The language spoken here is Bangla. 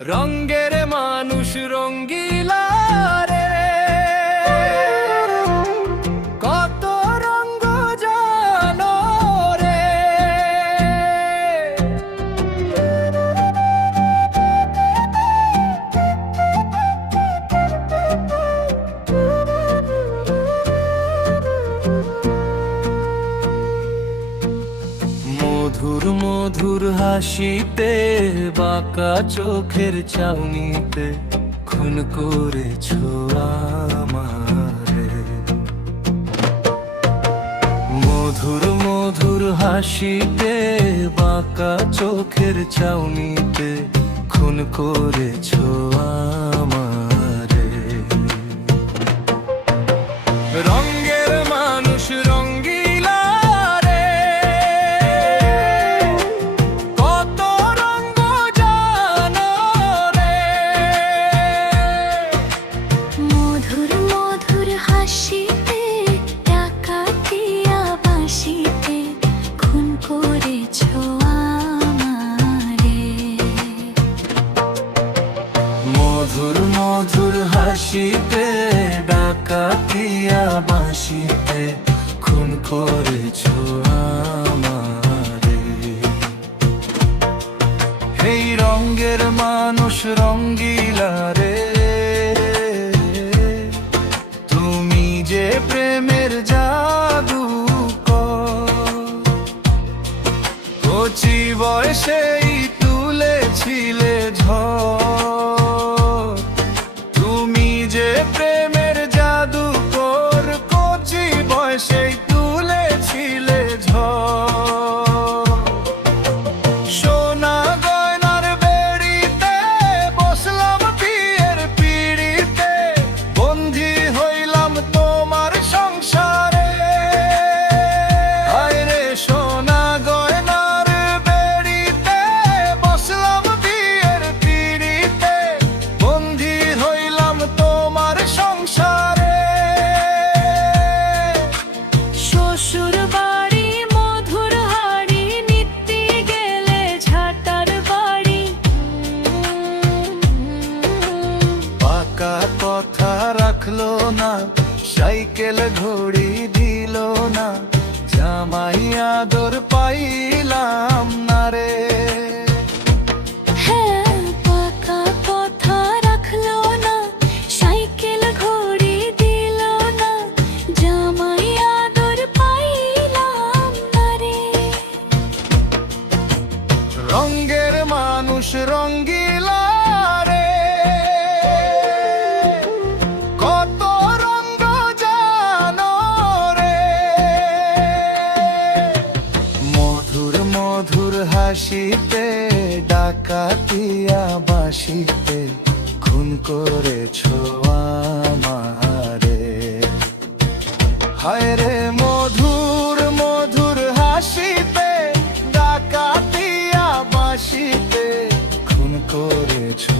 রঙ্গের মানুষ রঙ্গিলা রে, কত রঙ্গ জানো রে। মধুর মধুর হাসিতে, বাঁকা চোখের চাউনিতে খুন করেছো আমারে। মধুর মধুর হাসিতে, বাঁকা চোখের চাউনিতে খুন করেছো আমারে। রঙ্গের মানুষ রঙ্গিলা রে, কত রঙ্গ জানো রে। মধুর মধুর হাসিতে, ডাকাতিয়া বাঁশিতে খুন করেছো আমারে। মধুর মধুর হাসিতে, ডাকাতিয়া বাঁশিতে খুন করেছো আমারে। এই রঙ্গের মানুষ রঙ্গিলা রে, তুমি যে প্রেমের জাদুকর। কচি বয়সেই তুলেছিলে ঝড়, তুমি যে প্রেমের জাদুকর। কচি বয়সেই তুলেছিলে ঝড়। সোনা গয়নার বেড়িতে বসলাম বিয়ের পিড়িতে, বন্দী হইলাম তোমার সংসারে। হায় রে সোনা গয়নার বেড়িতে বসলাম বিয়ের পিড়িতে, বন্দী হইলাম তোমার সংসারে। শ্বশুর বাড়ি মধুর হাড়ি, নিত্যি গেলে ঝাঁটার বাড়ি। পাকা কথা রাখলো না, সাইকেল ঘড়ি দিল না, জামাই আদর পাইলাম না রে। হ্যাঁ, পাকা কথা রাখলো না, সাইকেল ঘড়ি দিল না, জামাই আদর পাইলাম না রে। রঙ্গের মানুষ রঙ্গিলা রে, কত রঙ্গ জানো রে। মধুর মধুর হাসিতে, ডাকাতিয়া বাঁশিতে খুন করেছো আমারে। হায় রে মধুর মধুর হাসিতে, ডাকাতিয়া বাঁশিতে খুন করেছো